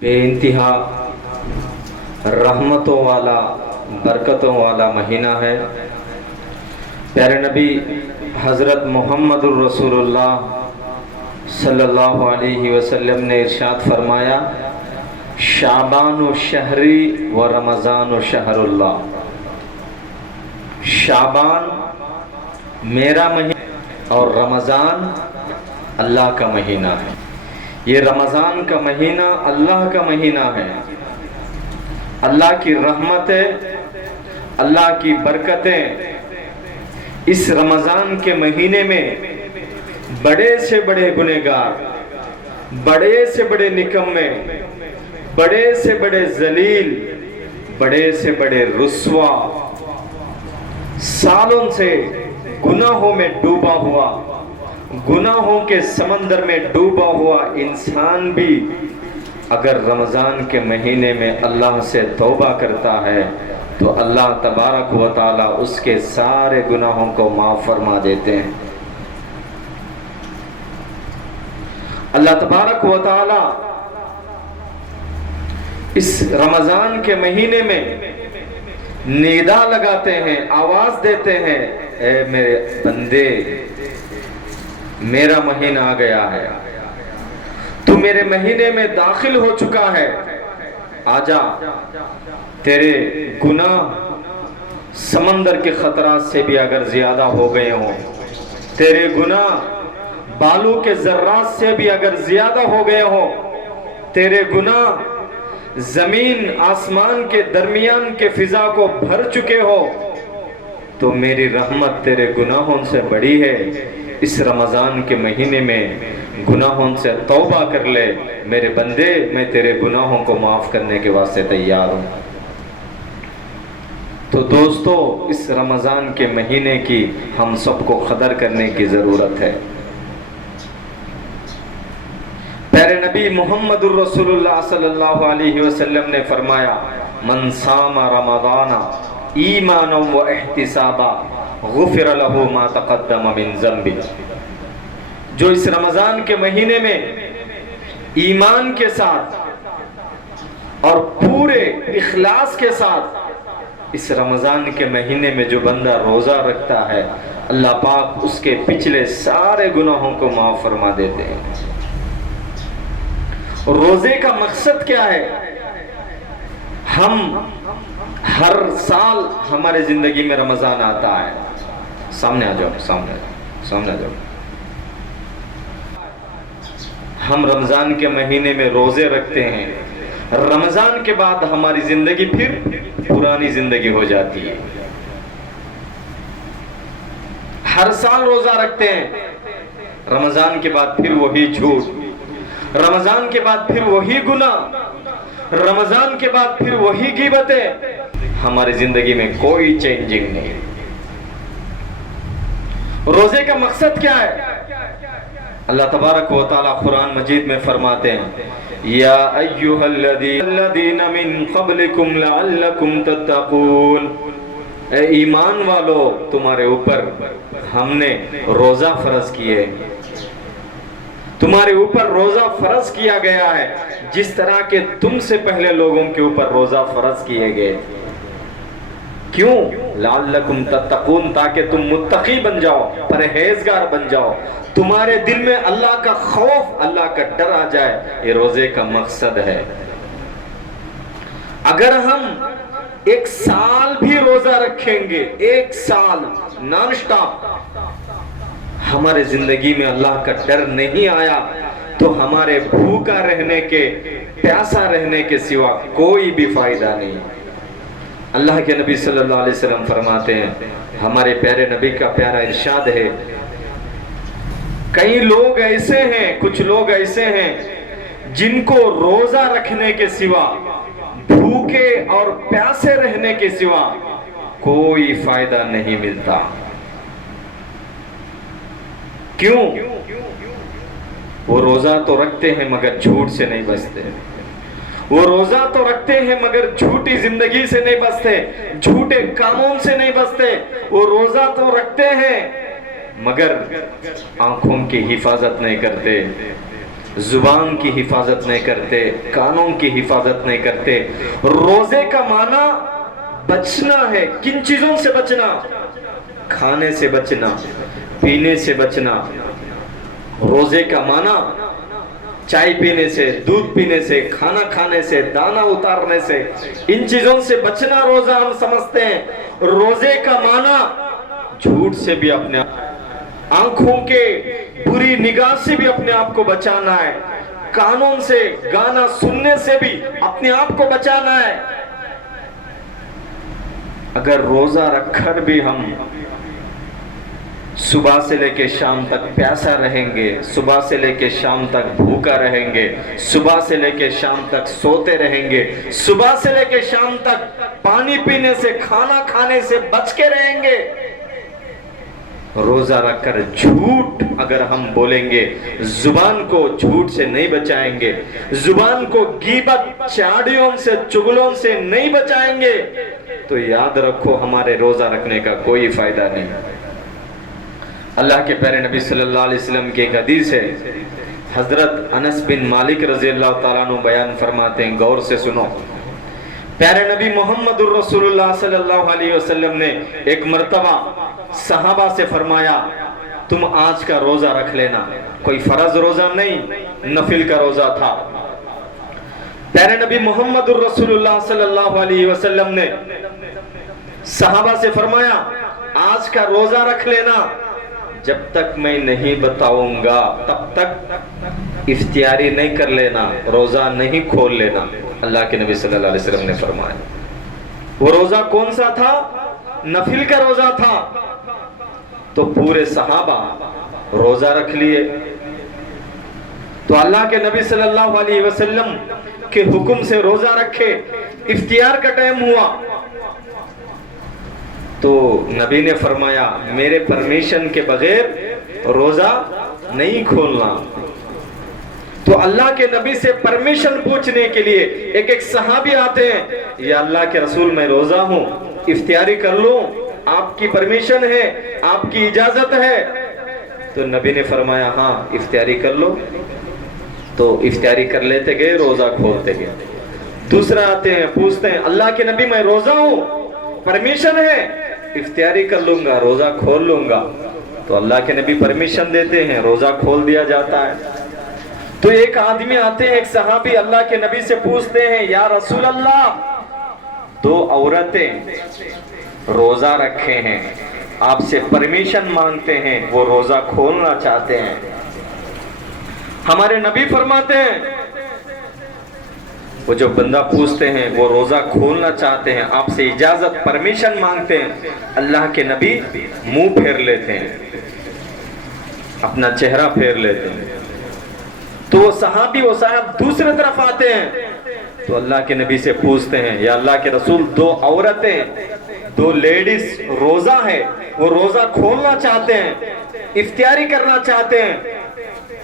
بے انتہا رحمتوں والا برکتوں والا مہینہ ہے۔ پیارے نبی حضرت محمد الرسول اللہ صلی اللہ علیہ وسلم نے ارشاد فرمایا، شعبان شہری و رمضان شہر اللہ۔ شعبان میرا مہینہ اور رمضان اللہ کا مہینہ ہے۔ یہ رمضان کا مہینہ اللہ کا مہینہ ہے۔ اللہ کی رحمتیں، اللہ کی برکتیں اس رمضان کے مہینے میں بڑے سے بڑے گنہگار، بڑے سے بڑے نکمے، بڑے سے بڑے ذلیل، بڑے سے بڑے رسوا، سالوں سے گناہوں میں ڈوبا ہوا، گناہوں کے سمندر میں ڈوبا ہوا انسان بھی اگر رمضان کے مہینے میں اللہ سے توبہ کرتا ہے تو اللہ تبارک و تعالی اس کے سارے گناہوں کو معاف فرما دیتے ہیں۔ اللہ تبارک و تعالی اس رمضان کے مہینے میں ندا لگاتے ہیں، آواز دیتے ہیں، اے میرے بندے، میرا مہینہ آ گیا ہے، تو میرے مہینے میں داخل ہو چکا ہے، آجا، تیرے گناہ سمندر کے خطرات سے بھی اگر زیادہ ہو گئے ہوں، تیرے گناہ بالوں کے ذرات سے بھی اگر زیادہ ہو گئے ہوں، تیرے گناہ زمین آسمان کے درمیان کے فضا کو بھر چکے ہو، تو میری رحمت تیرے گناہوں سے بڑی ہے۔ اس رمضان کے مہینے میں گناہوں سے توبہ کر لے میرے بندے، میں تیرے گناہوں کو معاف کرنے کے واسطے تیار ہوں۔ تو دوستو، اس رمضان کے مہینے کی ہم سب کو قدر کرنے کی ضرورت ہے۔ پیارے نبی محمد الرسول اللہ صلی اللہ علیہ وسلم نے فرمایا، من صام رمضان ایمانا و احتسابا غفر له ما تقدم من ذنبہ۔ جو اس رمضان کے مہینے میں ایمان کے ساتھ اور پورے اخلاص کے ساتھ اس رمضان کے مہینے میں جو بندہ روزہ رکھتا ہے، اللہ پاک اس کے پچھلے سارے گناہوں کو معاف فرما دیتے ہیں۔ روزے کا مقصد کیا ہے؟ ہم ہر سال ہمارے زندگی میں رمضان آتا ہے۔ سامنے آ جاؤ، سامنے آ جاؤ۔ ہم رمضان کے مہینے میں روزے رکھتے ہیں، رمضان کے بعد ہماری زندگی پھر پرانی زندگی ہو جاتی ہے۔ ہر سال روزہ رکھتے ہیں، رمضان کے بعد پھر وہی جھوٹ، رمضان کے بعد پھر وہی گناہ، رمضان کے بعد پھر وہی غیبتیں۔ ہماری زندگی میں کوئی چینجنگ نہیں۔ روزے کا مقصد کیا ہے؟ اللہ تبارک و تعالی قرآن مجید میں فرماتے ہیں، یا ایھا الذین من قبلکم لعلکم تتقون، اے ایمان والو، تمہارے اوپر ہم نے روزہ فرض کیے، تمہارے اوپر روزہ فرض کیا گیا ہے جس طرح کہ تم سے پہلے لوگوں کے اوپر روزہ فرض کیے گئے۔ کیوں؟ لعلکم تتقون، تاکہ تم متقی بن جاؤ، پرہیزگار بن جاؤ، تمہارے دل میں اللہ کا خوف، اللہ کا ڈر آ جائے۔ یہ روزے کا مقصد ہے۔ اگر ہم ایک سال بھی روزہ رکھیں گے، ایک سال نان سٹاپ، ہمارے زندگی میں اللہ کا ڈر نہیں آیا تو ہمارے بھوکا رہنے کے، پیاسا رہنے کے سوا کوئی بھی فائدہ نہیں۔ اللہ کے نبی صلی اللہ علیہ وسلم فرماتے ہیں، ہمارے پیارے نبی کا پیارا ارشاد ہے، کئی لوگ ایسے ہیں، کچھ لوگ ایسے ہیں جن کو روزہ رکھنے کے سوا، بھوکے اور پیاسے رہنے کے سوا کوئی فائدہ نہیں ملتا۔ کیوں؟ وہ روزہ تو رکھتے ہیں مگر جھوٹ سے نہیں بچتے، وہ روزہ تو رکھتے ہیں مگر جھوٹی زندگی سے نہیں بچتے، جھوٹے کاموں سے نہیں بچتے، وہ روزہ تو رکھتے ہیں مگر آنکھوں کی حفاظت نہیں کرتے، زبان کی حفاظت نہیں کرتے، کانوں کی حفاظت نہیں کرتے۔ روزے کا معنی بچنا ہے۔ کن چیزوں سے بچنا؟ کھانے سے بچنا، پینے سے بچنا۔ روزے کا معنی چائے پینے سے، دودھ پینے سے، کھانا کھانے سے، دانا اتارنے سے، ان چیزوں سے بچنا روزہ ہم سمجھتے ہیں۔ روزے کا معنی جھوٹ سے بھی اپنے آنکھوں کے بری نگاہ سے بھی اپنے آپ کو بچانا ہے، کانوں سے گانا سننے سے بھی اپنے آپ کو بچانا ہے۔ اگر روزہ رکھ کر بھی ہم صبح سے لے کے شام تک پیاسا رہیں گے، صبح سے لے کے شام تک بھوکا رہیں گے، صبح سے لے کے شام تک سوتے رہیں گے، صبح سے لے کے شام تک پانی پینے سے، کھانا کھانے سے بچ کے رہیں گے، روزہ رکھ کر جھوٹ اگر ہم بولیں گے، زبان کو جھوٹ سے نہیں بچائیں گے، زبان کو غیبت، چاڑیوں سے، چغلوں سے نہیں بچائیں گے، تو یاد رکھو ہمارے روزہ رکھنے کا کوئی فائدہ نہیں۔ اللہ کے پیارے نبی صلی اللہ علیہ وسلم کی ایک حدیث ہے، حضرت انس بن مالک رضی اللہ تعالیٰ عنہ بیان فرماتے ہیں، غور سے سنو۔ پیارے نبی محمد الرسول اللہ صلی اللہ علیہ وسلم نے ایک مرتبہ صحابہ سے فرمایا، تم آج کا روزہ رکھ لینا۔ کوئی فرض روزہ نہیں، نفل کا روزہ تھا۔ پیارے نبی محمد الرسول اللہ صلی اللہ علیہ وسلم نے صحابہ سے فرمایا، آج کا روزہ رکھ لینا، جب تک میں نہیں بتاؤں گا تب تک افطاری نہیں کر لینا، روزہ نہیں کھول لینا۔ اللہ کے نبی صلی اللہ علیہ وسلم نے فرمایا۔ وہ روزہ کون سا تھا؟ نفل کا روزہ تھا۔ تو پورے صحابہ روزہ رکھ لیے۔ تو اللہ کے نبی صلی اللہ علیہ وسلم کے حکم سے روزہ رکھے، افطار کا ٹائم ہوا تو نبی نے فرمایا، میرے پرمیشن کے بغیر روزہ نہیں کھولنا۔ تو اللہ کے نبی سے پرمیشن پوچھنے کے لیے ایک صحابی آتے ہیں، یا اللہ کے رسول میں روزہ ہوں، افطاری کر لوں، آپ کی پرمیشن ہے، آپ کی اجازت ہے؟ تو نبی نے فرمایا ہاں افطاری کر لو۔ تو افطاری کر لیتے گئے، روزہ کھولتے گئے۔ دوسرا آتے ہیں، پوچھتے ہیں، اللہ کے نبی میں روزہ ہوں، پرمیشن ہے، افطاری کر لوں گا، روزہ کھول لوں گا۔ تو اللہ کے نبی پرمیشن دیتے ہیں، روزہ کھول دیا جاتا ہے۔ تو ایک آدمی آتے ہیں، ایک صحابی اللہ کے نبی سے پوچھتے ہیں، یا رسول اللہ، دو عورتیں روزہ رکھے ہیں، آپ سے پرمیشن مانگتے ہیں، وہ روزہ کھولنا چاہتے ہیں۔ ہمارے نبی فرماتے ہیں، وہ جو بندہ پوچھتے ہیں وہ روزہ کھولنا چاہتے ہیں، آپ سے اجازت، پرمیشن مانگتے ہیں، اللہ کے نبی منہ پھیر لیتے ہیں، اپنا چہرہ پھیر لیتے ہیں۔ تو وہ صحابی، وہ صاحب دوسرے طرف آتے ہیں، تو اللہ کے نبی سے پوچھتے ہیں، یا اللہ کے رسول، دو عورتیں، دو لیڈیز روزہ ہے، وہ روزہ کھولنا چاہتے ہیں، افطاری کرنا چاہتے ہیں۔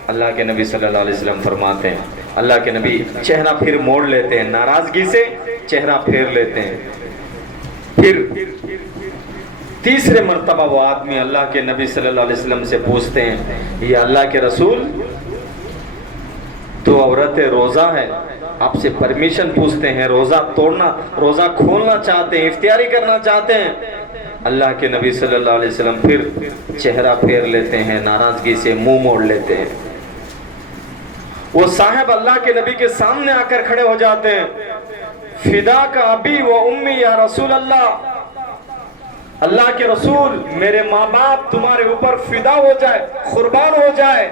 اللہ کے نبی صلی اللہ علیہ وسلم فرماتے ہیں، اللہ کے نبی چہرہ پھر موڑ لیتے ہیں، ناراضگی سے چہرہ پھیر لیتے ہیں۔ پھر تیسرے مرتبہ وہ آدمی اللہ کے نبی صلی اللہ علیہ وسلم سے پوچھتے ہیں، یا اللہ کے رسول، دو عورتیں روزہ ہے، آپ سے پرمیشن پوچھتے ہیں، روزہ توڑنا، روزہ کھولنا چاہتے ہیں، افطاری کرنا چاہتے ہیں۔ اللہ کے نبی صلی اللہ علیہ وسلم پھر چہرہ پھیر لیتے ہیں، ناراضگی سے منہ موڑ لیتے ہیں۔ وہ صاحب اللہ کے نبی کے سامنے آ کر کھڑے ہو جاتے ہیں، فدا کا ابی و امی یا رسول اللہ، اللہ کے رسول، میرے ماں باپ تمہارے اوپر فدا ہو جائے، قربان ہو جائے۔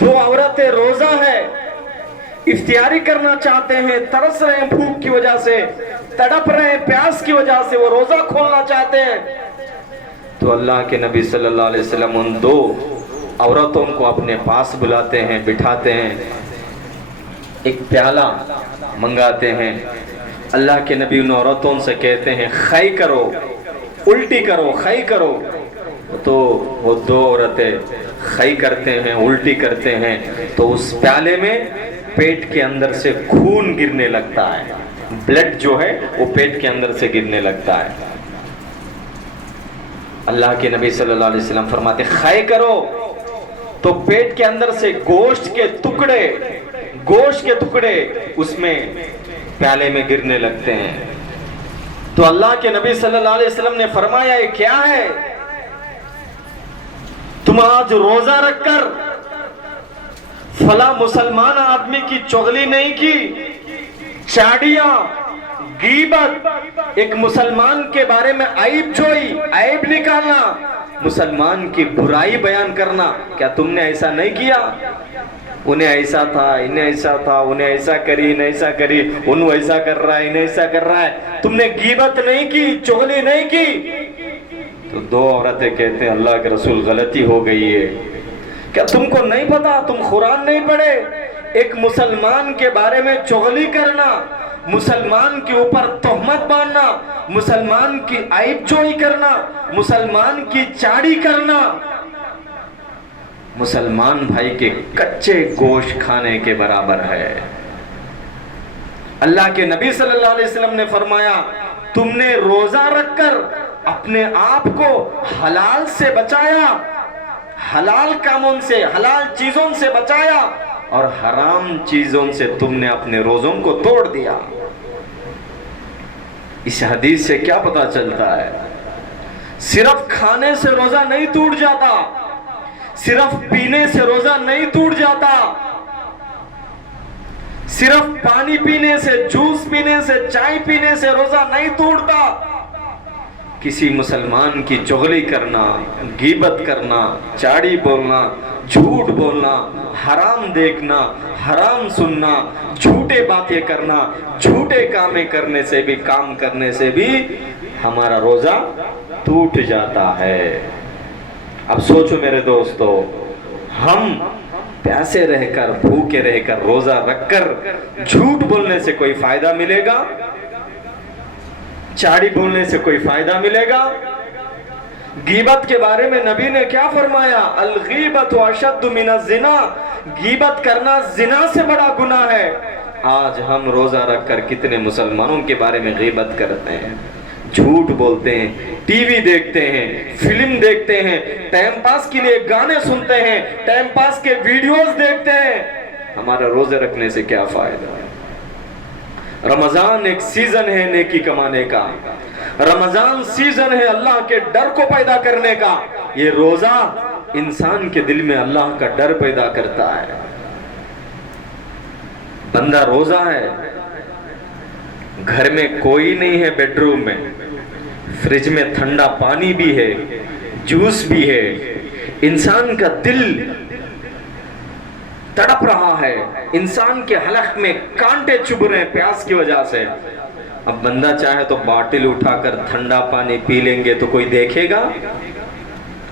دو عورتیں روزہ ہے، افطاری کرنا چاہتے ہیں، ترس رہے ہیں بھوک کی وجہ سے، تڑپ رہے ہیں پیاس کی وجہ سے، وہ روزہ کھولنا چاہتے ہیں۔ تو اللہ کے نبی صلی اللہ علیہ وسلم ان دو عورتوں کو اپنے پاس بلاتے ہیں، بٹھاتے ہیں، ایک پیالہ منگاتے ہیں۔ اللہ کے نبی ان عورتوں سے کہتے ہیں، خی کرو، الٹی کرو، خی کرو۔ تو وہ دو عورتیں خی کرتے ہیں، الٹی کرتے ہیں، تو اس پیالے میں پیٹ کے اندر سے خون گرنے لگتا ہے، بلڈ جو ہے وہ پیٹ کے اندر سے گرنے لگتا ہے۔ اللہ کے نبی صلی اللہ علیہ وسلم فرماتے، خی کرو۔ تو پیٹ کے اندر سے گوشت کے ٹکڑے اس میں پیالے میں گرنے لگتے ہیں. تو اللہ کے نبی صلی اللہ علیہ وسلم نے فرمایا یہ کیا ہے؟ تم آج روزہ رکھ کر فلاں مسلمان آدمی کی چغلی نہیں کی، چاڑیاں، غیبت، ایک مسلمان کے بارے میں عیب جوئی، عیب نکالنا، مسلمان کی برائی بیان کرنا، کیا تم نے ایسا نہیں کیا؟ انہیں ایسا تھا، انہیں ایسا تھا، انہیں ایسا کری، انہیں ایسا کری، انہوں ایسا کر رہا ہے، انہیں ایسا کر رہا ہے. تم نے غیبت نہیں کی، چغلی نہیں کی. تو دو عورتیں کہتے ہیں اللہ کے رسول غلطی ہو گئی ہے. کیا تم کو نہیں پتا؟ تم قرآن نہیں پڑھے؟ ایک مسلمان کے بارے میں چغلی کرنا، مسلمان کے اوپر تہمت باندھنا، مسلمان کی عیب جوئی کرنا، مسلمان کی چاڑی کرنا، مسلمان بھائی کے کچے گوشت کھانے کے برابر ہے. اللہ کے نبی صلی اللہ علیہ وسلم نے فرمایا تم نے روزہ رکھ کر اپنے آپ کو حلال سے بچایا، حلال کاموں سے، حلال چیزوں سے بچایا، اور حرام چیزوں سے تم نے اپنے روزوں کو توڑ دیا. اس حدیث سے کیا پتا چلتا ہے؟ صرف کھانے سے روزہ نہیں ٹوٹ جاتا، صرف پینے سے روزہ نہیں ٹوٹ جاتا، صرف پانی پینے سے، جوس پینے سے، چائے پینے سے روزہ نہیں ٹوٹتا. کسی مسلمان کی چغلی کرنا، غیبت کرنا، چاڑی بولنا، جھوٹ بولنا، حرام دیکھنا، حرام سننا، جھوٹے باتیں کرنا، جھوٹے کام کرنے سے بھی ہمارا روزہ ٹوٹ جاتا ہے. اب سوچو میرے دوستو، ہم پیاسے رہ کر، بھوکے رہ کر، روزہ رکھ کر جھوٹ بولنے سے کوئی فائدہ ملے گا؟ چاڑی بولنے سے کوئی فائدہ ملے گا؟ غیبت کے بارے میں نبی نے کیا فرمایا؟ الغیبت اشد من الزنا، غیبت کرنا زنا سے بڑا گناہ ہے. آج ہم روزہ رکھ کر کتنے مسلمانوں کے بارے میں غیبت کرتے ہیں، جھوٹ بولتے ہیں، ٹی وی دیکھتے ہیں، فلم دیکھتے ہیں، ٹائم پاس کے لیے گانے سنتے ہیں، ٹائم پاس کے ویڈیوز دیکھتے ہیں. ہمارا روزے رکھنے سے کیا فائدہ ہے؟ رمضان ایک سیزن ہے نیکی کمانے کا، رمضان سیزن ہے اللہ کے ڈر کو پیدا کرنے کا. یہ روزہ انسان کے دل میں اللہ کا ڈر پیدا کرتا ہے. بندہ روزہ ہے، گھر میں کوئی نہیں ہے، بیڈ روم میں فریج میں ٹھنڈا پانی بھی ہے، جوس بھی ہے، انسان کا دل تڑپ رہا ہے، انسان کے حلق میں کانٹے چبھ رہے ہیں پیاس کی وجہ سے. اب بندہ چاہے تو باٹل اٹھا کر ٹھنڈا پانی پی لیں گے تو کوئی دیکھے گا؟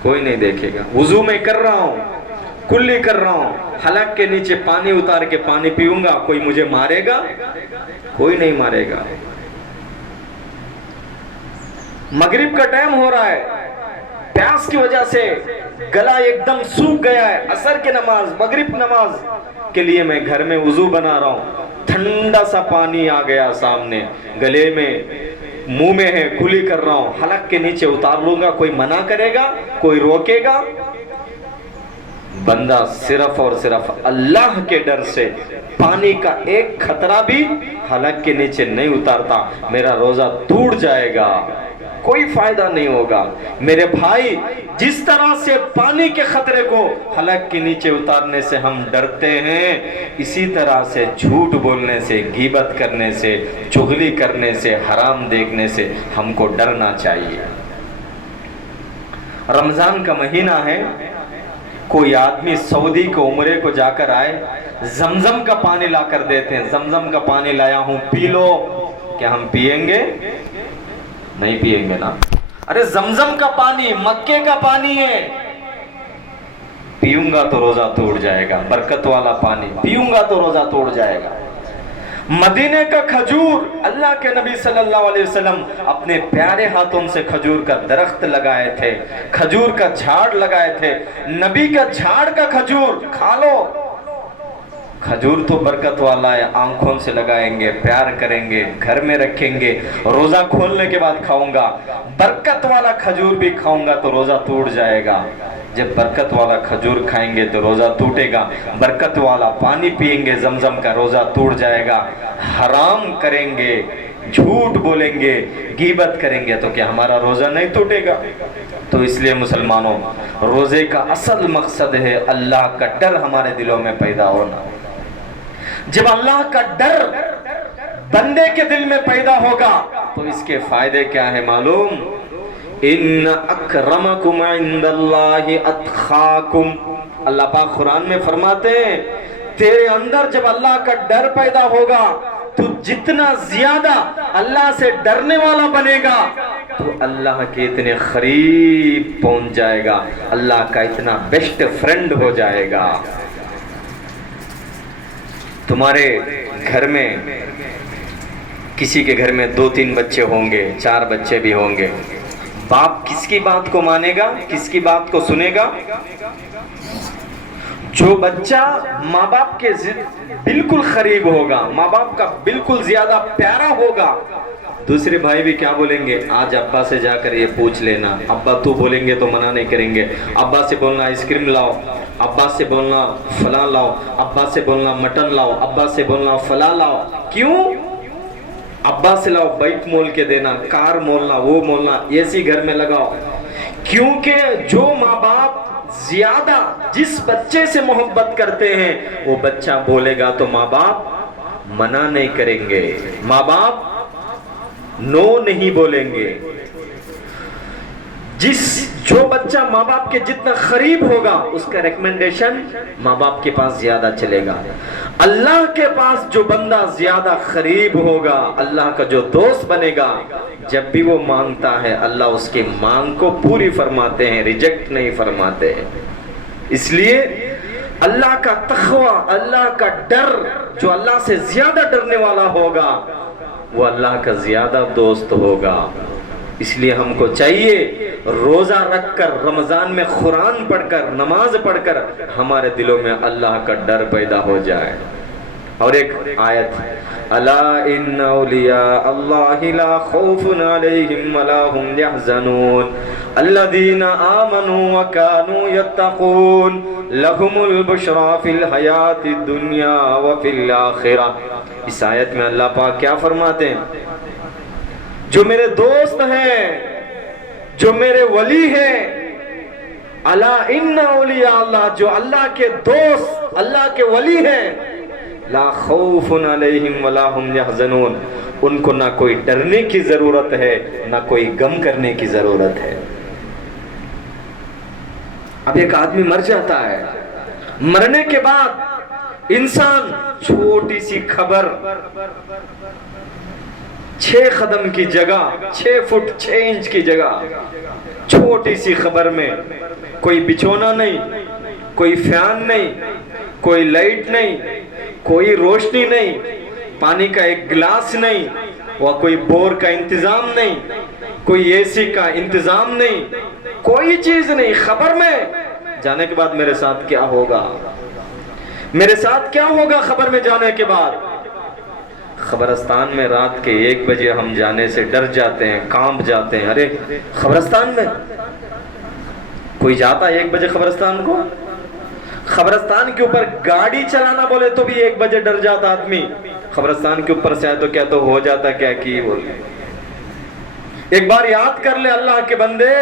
کوئی نہیں دیکھے گا. وضو میں کر رہا ہوں، کلی کر رہا ہوں، حلق کے نیچے پانی اتار کے پانی پیوں گا، کوئی مجھے مارے گا؟ کوئی نہیں مارے گا. مغرب کا ٹائم ہو رہا ہے، پیاس کی وجہ سے گلا ایک دم سوکھ گیا ہے، عصر کی نماز، مغرب نماز کے لیے میں گھر میں وضو بنا رہا ہوں، ٹھنڈا سا پانی آ گیا سامنے، گلے میں، منہ میں ہے، کلی کر رہا ہوں، حلق کے نیچے اتار لوں گا، کوئی منع کرے گا؟ کوئی روکے گا؟ بندہ صرف اور صرف اللہ کے ڈر سے پانی کا ایک خطرہ بھی حلق کے نیچے نہیں اتارتا، میرا روزہ ٹوٹ جائے گا، کوئی فائدہ نہیں ہوگا. میرے بھائی، جس طرح سے پانی کے خطرے کو حلق کے نیچے اتارنے سے ہم ڈرتے ہیں، اسی طرح سے جھوٹ بولنے سے، غیبت کرنے سے، چغلی کرنے سے، حرام دیکھنے سے ہم کو ڈرنا چاہیے. رمضان کا مہینہ ہے، کوئی آدمی سعودی کو عمرے کو جا کر آئے، زمزم کا پانی لا کر دیتے ہیں، زمزم کا پانی لایا ہوں پی لو. کیا ہم پیئیں گے؟ نہیں پیئیں گے نا. ارے زمزم کا پانی مکے کا پانی ہے، پیوں گا تو روزہ توڑ جائے گا. برکت والا پانی پیوں گا تو روزہ توڑ جائے گا. مدینے کا کھجور، اللہ کے نبی صلی اللہ علیہ وسلم اپنے پیارے ہاتھوں سے کھجور کا درخت لگائے تھے، کھجور کا جھاڑ لگائے تھے. نبی کا جھاڑ کا کھجور کھا لو. کھجور تو برکت والا ہے، آنکھوں سے لگائیں گے، پیار کریں گے، گھر میں رکھیں گے، روزہ کھولنے کے بعد کھاؤں گا. برکت والا کھجور بھی کھاؤں گا تو روزہ ٹوٹ جائے گا. جب برکت والا کھجور کھائیں گے تو روزہ ٹوٹے گا، برکت والا پانی پیئیں گے زمزم کا روزہ ٹوٹ جائے گا، حرام کریں گے، جھوٹ بولیں گے، غیبت کریں گے تو کیا ہمارا روزہ نہیں ٹوٹے گا؟ تو اس لیے مسلمانوں، روزے کا اصل مقصد ہے اللہ کا ڈر ہمارے دلوں میں پیدا ہونا۔ جب اللہ کا ڈر بندے کے دل میں پیدا ہوگا تو اس کے فائدے کیا ہے معلوم؟ ان اکرمکم عند اللہ اتقاکم، اللہ پاک قرآن میں فرماتے ہیں تیرے اندر جب اللہ کا ڈر پیدا ہوگا تو جتنا زیادہ اللہ سے ڈرنے والا بنے گا تو اللہ کے اتنے قریب پہنچ جائے گا، اللہ کا اتنا بیسٹ فرینڈ ہو جائے گا۔ تمہارے گھر میں کسی کے گھر میں 2-3 بچے ہوں گے، 4 بچے بھی ہوں گے، باپ کس کی بات کو مانے گا، کس کی بات کو سنے گا؟ جو بچہ ماں باپ کے بالکل قریب ہوگا، ماں باپ کا بالکل زیادہ پیارا ہوگا، دوسرے بھائی بھی کیا بولیں گے؟ آج ابا سے جا کر یہ پوچھ لینا، ابا تو بولیں گے تو منع نہیں کریں گے، ابا سے بولنا آئس کریم لاؤ، ابا سے بولنا فلاں لاؤ، ابا سے بولنا مٹن لاؤ، ابا سے بولنا فلاں لاؤ۔ کیوں؟ ابا سے لاؤ بائک مول کے دینا، کار مولنا، وہ مولنا، اے گھر میں لگاؤ، کیونکہ جو ماں باپ زیادہ جس بچے سے محبت کرتے ہیں وہ بچہ بولے گا تو ماں باپ منع نہیں کریں گے، ماں باپ نو نہیں بولیں گے۔ جو بچہ ماں باپ کے جتنا قریب ہوگا اس کا ریکمنڈیشن ماں باپ کے پاس زیادہ چلے گا۔ اللہ کے پاس جو بندہ زیادہ قریب ہوگا، اللہ کا جو دوست بنے گا، جب بھی وہ مانگتا ہے اللہ اس کی مانگ کو پوری فرماتے ہیں، ریجیکٹ نہیں فرماتے ہیں۔ اس لیے اللہ کا تقوی، اللہ کا ڈر، جو اللہ سے زیادہ ڈرنے والا ہوگا وہ اللہ کا زیادہ دوست ہوگا۔ اس لیے ہم کو چاہیے روزہ رکھ کر، رمضان میں قرآن پڑھ کر، نماز پڑھ کر ہمارے دلوں میں اللہ کا ڈر پیدا ہو جائے۔ اور ایک آیت، الا ان اولیاء اللہ لا خوف علیہم ولا هم يحزنون الذین آمنوا وكانوا يتقون لهم البشرى فی الحیاۃ الدنیا وفی الآخرہ۔ اس آیت میں اللہ پاک کیا فرماتے ہیں؟ جو میرے دوست ہیں، جو میرے ولی ہیں، الا ان اولیاء اللہ، جو اللہ کے دوست، اللہ کے ولی ہیں، لا خوف علیہم ولا هم يحزنون، ان کو نہ کوئی ڈرنے کی ضرورت ہے نہ کوئی غم کرنے کی ضرورت ہے۔ اب ایک آدمی مر جاتا ہے، مرنے کے بعد انسان چھوٹی سی خبر، 6 قدم کی جگہ، 6 فٹ 6 انچ کی جگہ، چھوٹی سی خبر میں کوئی بچھونا نہیں، کوئی فین نہیں، کوئی لائٹ نہیں، کوئی روشنی نہیں، پانی کا ایک گلاس نہیں، وہ کوئی بور کا انتظام نہیں، کوئی اے سی کا انتظام نہیں، کوئی چیز نہیں۔ خبر میں جانے کے بعد میرے ساتھ کیا ہوگا، میرے ساتھ کیا ہوگا خبر میں جانے کے بعد؟ قبرستان میں رات کے 1 بجے ہم جانے سے ڈر جاتے ہیں، کانپ جاتے ہیں۔ ارے قبرستان میں کوئی جاتا ہے 1 بجے قبرستان کو؟ قبرستان کے اوپر گاڑی چلانا بولے تو بھی 1 بجے ڈر جاتا آدمی، قبرستان کے اوپر سے آئے تو کیا تو ہو جاتا، کیا کی بولے۔ ایک بار یاد کر لے اللہ کے بندے،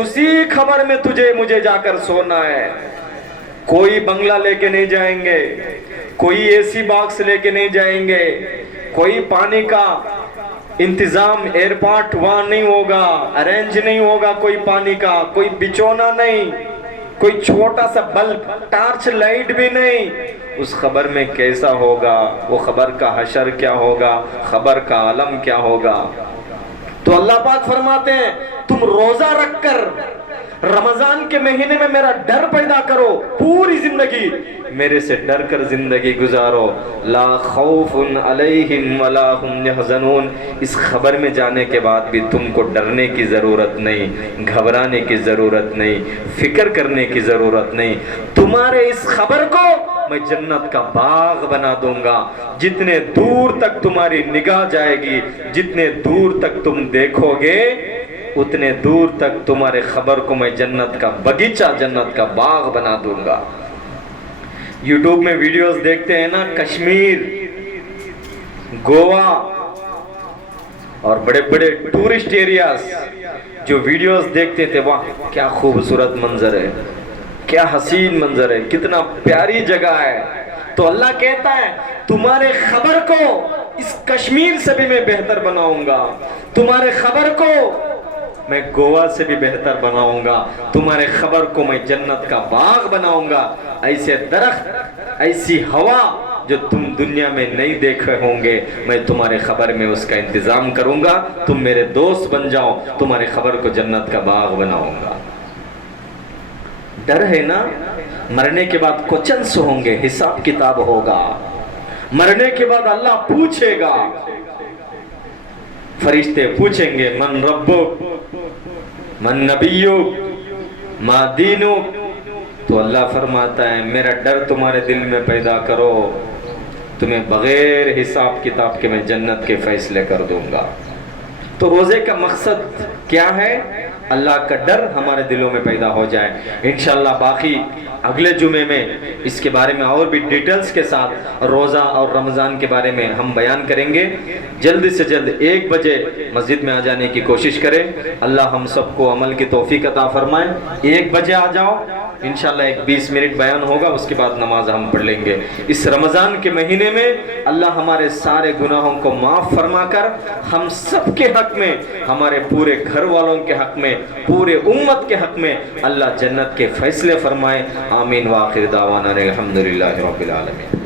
اسی خبر میں تجھے مجھے جا کر سونا ہے۔ کوئی بنگلہ لے کے نہیں جائیں گے، کوئی اے سی باکس لے کے نہیں جائیں گے، کوئی پانی کا انتظام ایئرپورٹ وہاں نہیں ہوگا، ارینج نہیں ہوگا کوئی پانی کا، کوئی بچونا نہیں، کوئی چھوٹا سا بلب، ٹارچ لائٹ بھی نہیں۔ اس خبر میں کیسا ہوگا، وہ خبر کا حشر کیا ہوگا، خبر کا عالم کیا ہوگا۔ تو اللہ پاک فرماتے ہیں تم روزہ رکھ کر رمضان کے مہینے میں میرا ڈر پیدا کرو، پوری زندگی میرے سے ڈر کر زندگی گزارو۔ لا خوف علیہم ولا هم يحزنون، اس خبر میں جانے کے بعد بھی تم کو ڈرنے کی ضرورت نہیں، گھبرانے کی ضرورت نہیں، فکر کرنے کی ضرورت نہیں۔ تمہارے اس خبر کو میں جنت کا باغ بنا دوں گا۔ جتنے دور تک تمہاری نگاہ جائے گی، جتنے دور تک تم دیکھو گے، اتنے دور تک تمہارے خبر کو میں جنت کا بگیچہ، جنت کا باغ بنا دوں گا۔ یوٹیوب میں ویڈیوز دیکھتے ہیں نا، کشمیر، گوا اور بڑے بڑے ٹورسٹ ایریاز، جو ویڈیوز دیکھتے تھے، واہ کیا خوبصورت منظر ہے، کیا حسین منظر ہے، کتنا پیاری جگہ ہے۔ تو اللہ کہتا ہے تمہارے خبر کو اس کشمیر سے بھی میں بہتر بناؤں گا، تمہارے خبر کو میں گوا سے بھی بہتر بناؤں گا، تمہارے خبر کو میں جنت کا باغ بناؤں گا۔ ایسے درخت، ایسی ہوا جو تم دنیا میں نہیں دیکھے ہوں گے، میں تمہارے خبر میں اس کا انتظام کروں گا، تم میرے دوست بن جاؤ، تمہارے خبر کو جنت کا باغ بناؤں گا۔ ڈر ہے نا، مرنے کے بعد کوچنس ہوں گے، حساب کتاب ہوگا، مرنے کے بعد اللہ پوچھے گا، فرشتے پوچھیں گے من ربک، من نبیک، ما دینک۔ تو اللہ فرماتا ہے میرا ڈر تمہارے دل میں پیدا کرو، تمہیں بغیر حساب کتاب کے میں جنت کے فیصلے کر دوں گا۔ تو روزے کا مقصد کیا ہے؟ اللہ کا ڈر ہمارے دلوں میں پیدا ہو جائے۔ انشاءاللہ باقی اگلے جمعے میں اس کے بارے میں اور بھی ڈیٹیلز کے ساتھ روزہ اور رمضان کے بارے میں ہم بیان کریں گے۔ جلد سے جلد 1 بجے مسجد میں آ جانے کی کوشش کریں، اللہ ہم سب کو عمل کی توفیق عطا فرمائے۔ 1 بجے آ جاؤ، انشاءاللہ 20 منٹ بیان ہوگا، اس کے بعد نماز ہم پڑھ لیں گے۔ اس رمضان کے مہینے میں اللہ ہمارے سارے گناہوں کو معاف فرما کر ہم سب کے حق میں، ہمارے پورے گھر والوں کے حق میں، پورے امت کے حق میں اللہ جنت کے فیصلے فرمائے۔ آمین۔ وآخر دعوانا الحمدللہ رب العالمین۔